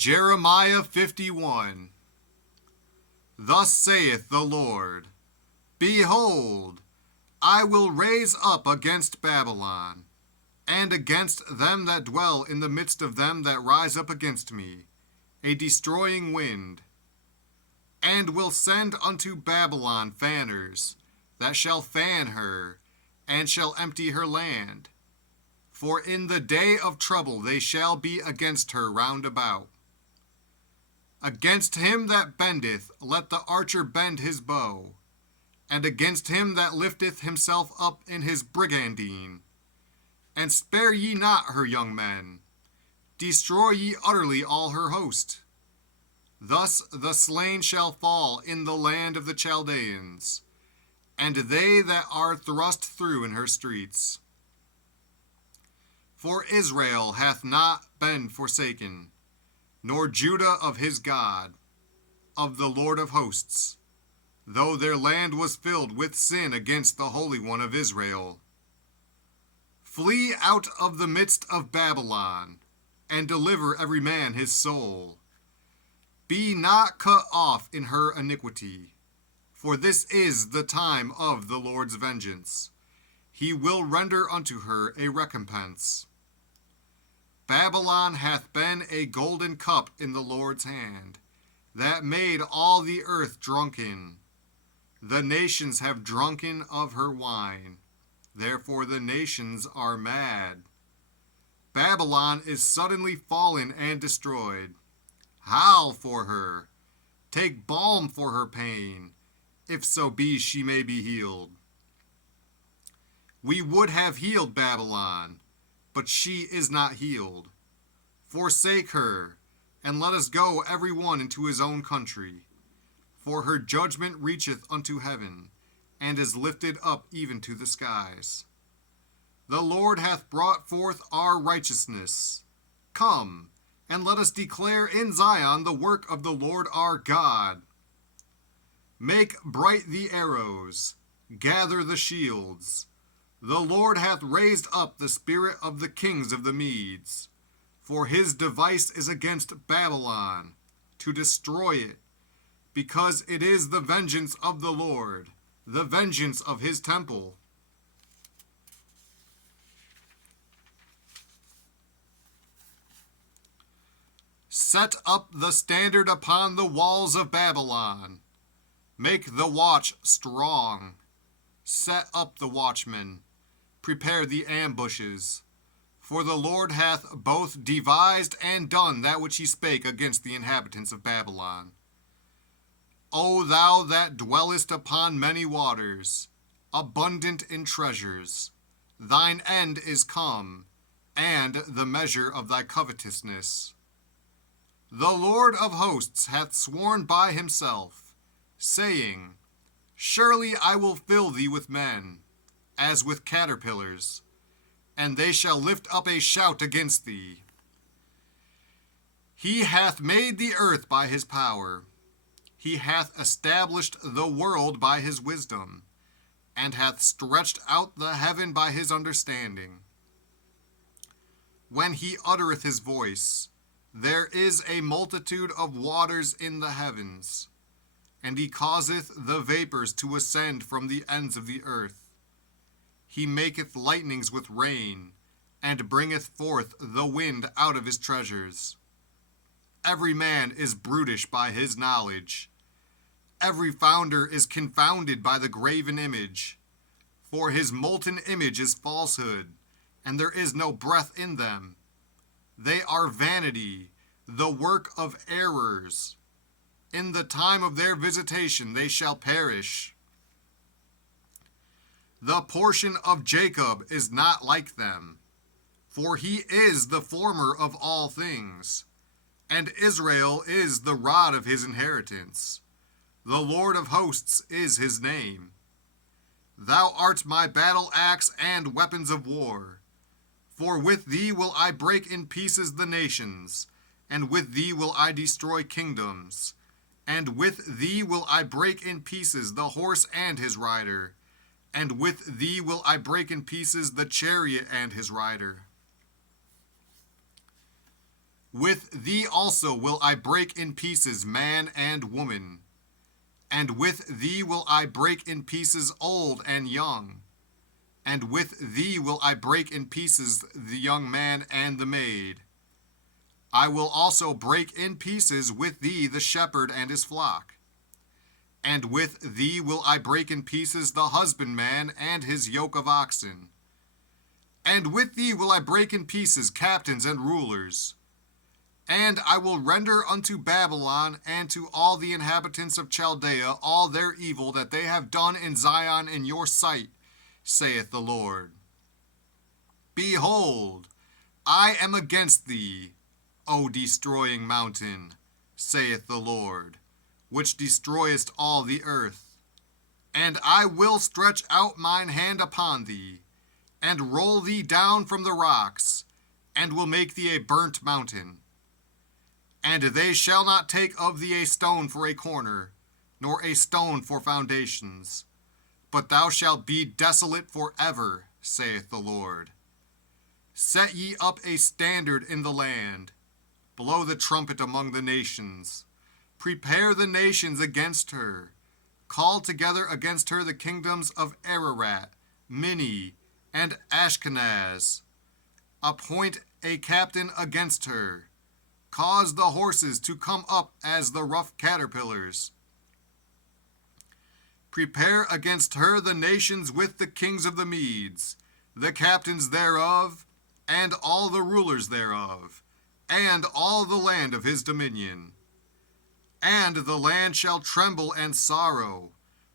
Jeremiah 51. Thus saith the Lord, Behold, I will raise up against Babylon, and against them that dwell in the midst of them that rise up against me, a destroying wind, and will send unto Babylon fanners, that shall fan her, and shall empty her land. For in the day of trouble they shall be against her round about. Against him that bendeth, let the archer bend his bow, and against him that lifteth himself up in his brigandine. And spare ye not her young men, destroy ye utterly all her host. Thus the slain shall fall in the land of the Chaldeans, and they that are thrust through in her streets. For Israel hath not been forsaken, nor Judah of his God, of the Lord of hosts, though their land was filled with sin against the Holy One of Israel. Flee out of the midst of Babylon, and deliver every man his soul. Be not cut off in her iniquity, for this is the time of the Lord's vengeance. He will render unto her a recompense. Babylon hath been a golden cup in the Lord's hand, that made all the earth drunken. The nations have drunken of her wine, therefore the nations are mad. Babylon is suddenly fallen and destroyed. Howl for her, take balm for her pain, if so be she may be healed. We would have healed Babylon, but she is not healed. Forsake her, and let us go every one into his own country. For her judgment reacheth unto heaven, and is lifted up even to the skies. The Lord hath brought forth our righteousness. Come, and let us declare in Zion the work of the Lord our God. Make bright the arrows, gather the shields. The Lord hath raised up the spirit of the kings of the Medes, for his device is against Babylon, to destroy it, because it is the vengeance of the Lord, the vengeance of his temple. Set up the standard upon the walls of Babylon. Make the watch strong. Set up the watchmen. Prepare the ambushes. For the Lord hath both devised and done that which he spake against the inhabitants of Babylon. O thou that dwellest upon many waters, abundant in treasures, thine end is come, and the measure of thy covetousness. The Lord of hosts hath sworn by himself, saying, Surely I will fill thee with men, as with caterpillars, and they shall lift up a shout against thee. He hath made the earth by his power. He hath established the world by his wisdom, and hath stretched out the heaven by his understanding. When he uttereth his voice, there is a multitude of waters in the heavens, and he causeth the vapors to ascend from the ends of the earth. He maketh lightnings with rain, and bringeth forth the wind out of his treasures. Every man is brutish by his knowledge. Every founder is confounded by the graven image. For his molten image is falsehood, and there is no breath in them. They are vanity, the work of errors. In the time of their visitation they shall perish. The portion of Jacob is not like them, for he is the former of all things, and Israel is the rod of his inheritance. The Lord of hosts is his name. Thou art my battle axe and weapons of war. For with thee will I break in pieces the nations, and with thee will I destroy kingdoms, and with thee will I break in pieces the horse and his rider, and with thee will I break in pieces the chariot and his rider. With thee also will I break in pieces man and woman, and with thee will I break in pieces old and young, and with thee will I break in pieces the young man and the maid. I will also break in pieces with thee the shepherd and his flock. And with thee will I break in pieces the husbandman and his yoke of oxen. And with thee will I break in pieces captains and rulers. And I will render unto Babylon and to all the inhabitants of Chaldea all their evil that they have done in Zion in your sight, saith the Lord. Behold, I am against thee, O destroying mountain, saith the Lord, which destroyest all the earth. And I will stretch out mine hand upon thee, and roll thee down from the rocks, and will make thee a burnt mountain. And they shall not take of thee a stone for a corner, nor a stone for foundations, but thou shalt be desolate forever, saith the Lord. Set ye up a standard in the land, blow the trumpet among the nations, prepare the nations against her, call together against her the kingdoms of Ararat, Minni, and Ashkenaz. Appoint a captain against her, cause the horses to come up as the rough caterpillars. Prepare against her the nations with the kings of the Medes, the captains thereof, and all the rulers thereof, and all the land of his dominion. And the land shall tremble and sorrow,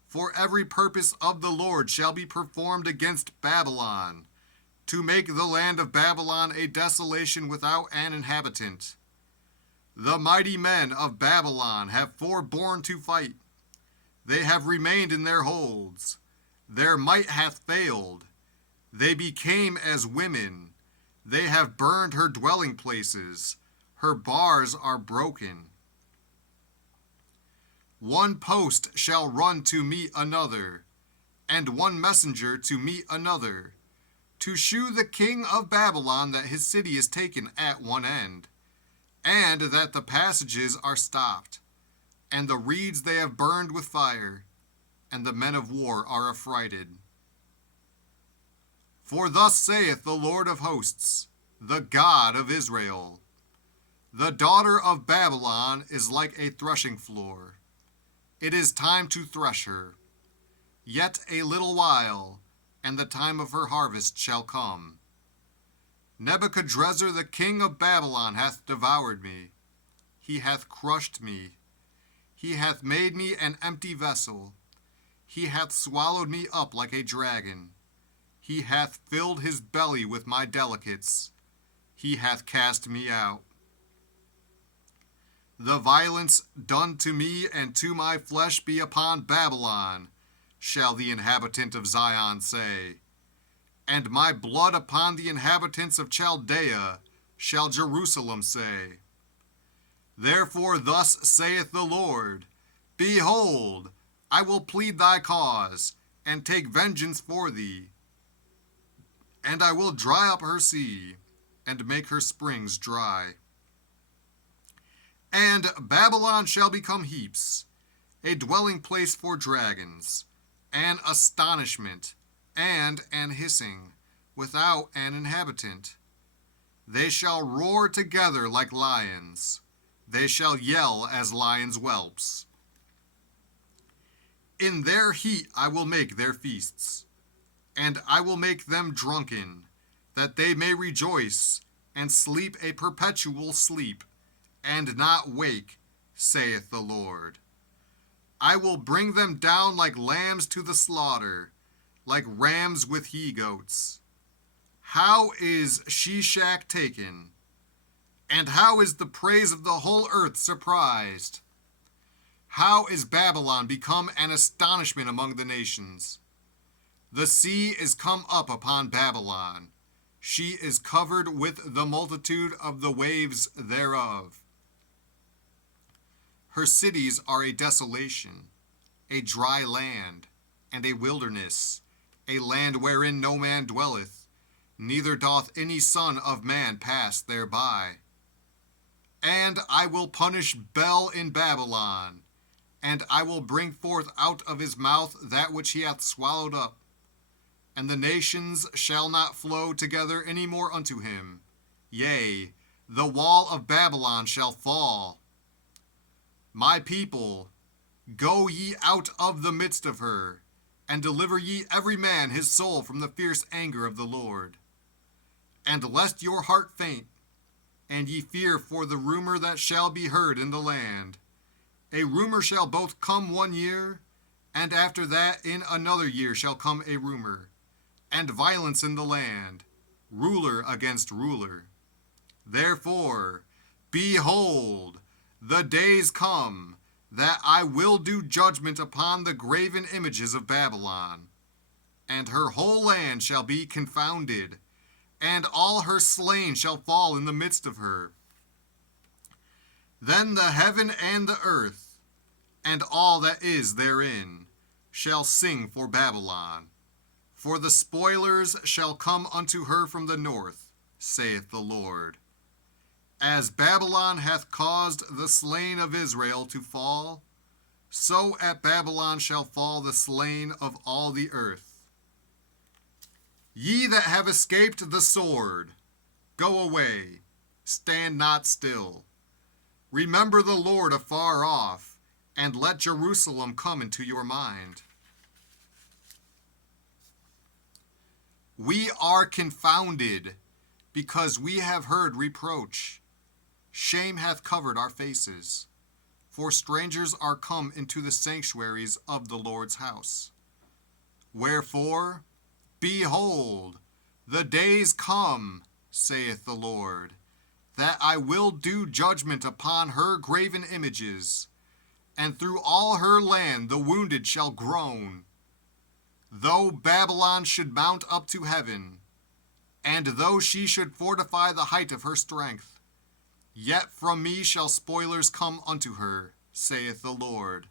for every purpose of the Lord shall be performed against Babylon, to make the land of Babylon a desolation without an inhabitant. The mighty men of Babylon have forborne to fight. They have remained in their holds. Their might hath failed. They became as women. They have burned her dwelling places. Her bars are broken. One post shall run to meet another, and one messenger to meet another, to shew the king of Babylon that his city is taken at one end, and that the passages are stopped, and the reeds they have burned with fire, and the men of war are affrighted. For thus saith the Lord of hosts, the God of Israel, the daughter of Babylon is like a threshing floor. It is time to thresh her. Yet a little while, and the time of her harvest shall come. Nebuchadrezzar the king of Babylon hath devoured me. He hath crushed me. He hath made me an empty vessel. He hath swallowed me up like a dragon. He hath filled his belly with my delicates. He hath cast me out. The violence done to me and to my flesh be upon Babylon, shall the inhabitant of Zion say. And my blood upon the inhabitants of Chaldea, shall Jerusalem say. Therefore thus saith the Lord, Behold, I will plead thy cause, and take vengeance for thee. And I will dry up her sea, and make her springs dry. And Babylon shall become heaps, a dwelling place for dragons, an astonishment, and an hissing, without an inhabitant. They shall roar together like lions. They shall yell as lions' whelps. In their heat I will make their feasts, and I will make them drunken, that they may rejoice, and sleep a perpetual sleep, and not wake, saith the Lord. I will bring them down like lambs to the slaughter, like rams with he-goats. How is Sheshach taken? And how is the praise of the whole earth surprised? How is Babylon become an astonishment among the nations? The sea is come up upon Babylon. She is covered with the multitude of the waves thereof. Her cities are a desolation, a dry land, and a wilderness, a land wherein no man dwelleth, neither doth any son of man pass thereby. And I will punish Bel in Babylon, and I will bring forth out of his mouth that which he hath swallowed up. And the nations shall not flow together any more unto him. Yea, the wall of Babylon shall fall. My people, go ye out of the midst of her, and deliver ye every man his soul from the fierce anger of the Lord. And lest your heart faint, and ye fear for the rumor that shall be heard in the land. A rumor shall both come 1 year, and after that in another year shall come a rumor, and violence in the land, ruler against ruler. Therefore, behold, the days come, that I will do judgment upon the graven images of Babylon, and her whole land shall be confounded, and all her slain shall fall in the midst of her. Then the heaven and the earth, and all that is therein, shall sing for Babylon. For the spoilers shall come unto her from the north, saith the Lord. As Babylon hath caused the slain of Israel to fall, so at Babylon shall fall the slain of all the earth. Ye that have escaped the sword, go away, stand not still. Remember the Lord afar off, and let Jerusalem come into your mind. We are confounded, because we have heard reproach. Shame hath covered our faces, for strangers are come into the sanctuaries of the Lord's house. Wherefore, behold, the days come, saith the Lord, that I will do judgment upon her graven images, and through all her land the wounded shall groan. Though Babylon should mount up to heaven, and though she should fortify the height of her strength, yet from me shall spoilers come unto her, saith the Lord.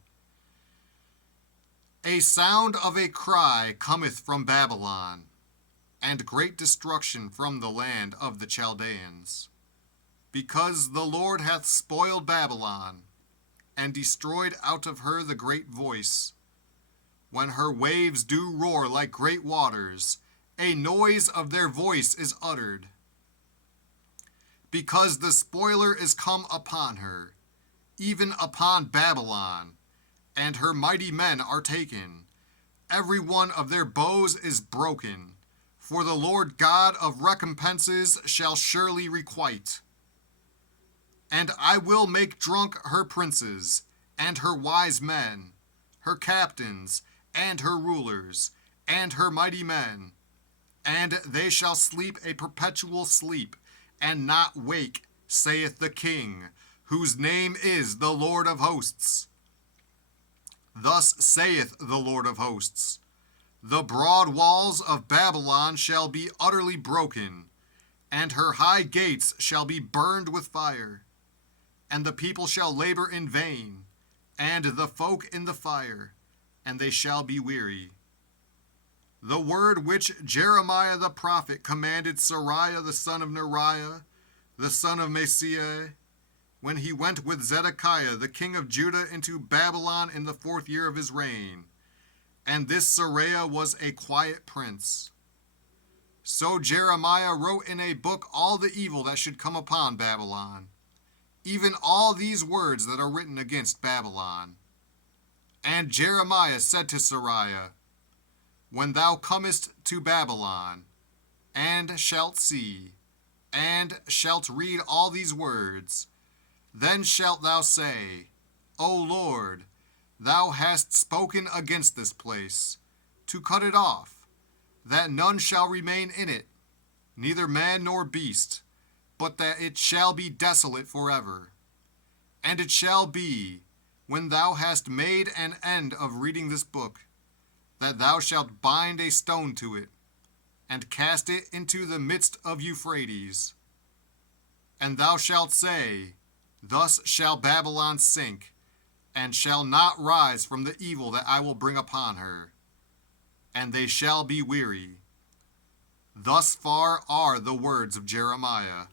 A sound of a cry cometh from Babylon, and great destruction from the land of the Chaldeans. Because the Lord hath spoiled Babylon, and destroyed out of her the great voice. When her waves do roar like great waters, a noise of their voice is uttered. Because the spoiler is come upon her, even upon Babylon, and her mighty men are taken. Every one of their bows is broken, for the Lord God of recompenses shall surely requite. And I will make drunk her princes, and her wise men, her captains, and her rulers, and her mighty men, and they shall sleep a perpetual sleep, and not wake, saith the King, whose name is the Lord of hosts. Thus saith the Lord of hosts, the broad walls of Babylon shall be utterly broken, and her high gates shall be burned with fire, and the people shall labor in vain, and the folk in the fire, and they shall be weary. The word which Jeremiah the prophet commanded Seraiah the son of Neriah, the son of Maaseiah, when he went with Zedekiah the king of Judah into Babylon in the 4th year of his reign. And this Seraiah was a quiet prince. So Jeremiah wrote in a book all the evil that should come upon Babylon, even all these words that are written against Babylon. And Jeremiah said to Seraiah, when thou comest to Babylon, and shalt see, and shalt read all these words, then shalt thou say, O Lord, thou hast spoken against this place, to cut it off, that none shall remain in it, neither man nor beast, but that it shall be desolate forever. And it shall be, when thou hast made an end of reading this book, that thou shalt bind a stone to it, and cast it into the midst of Euphrates. And thou shalt say, thus shall Babylon sink, and shall not rise from the evil that I will bring upon her. And they shall be weary. Thus far are the words of Jeremiah.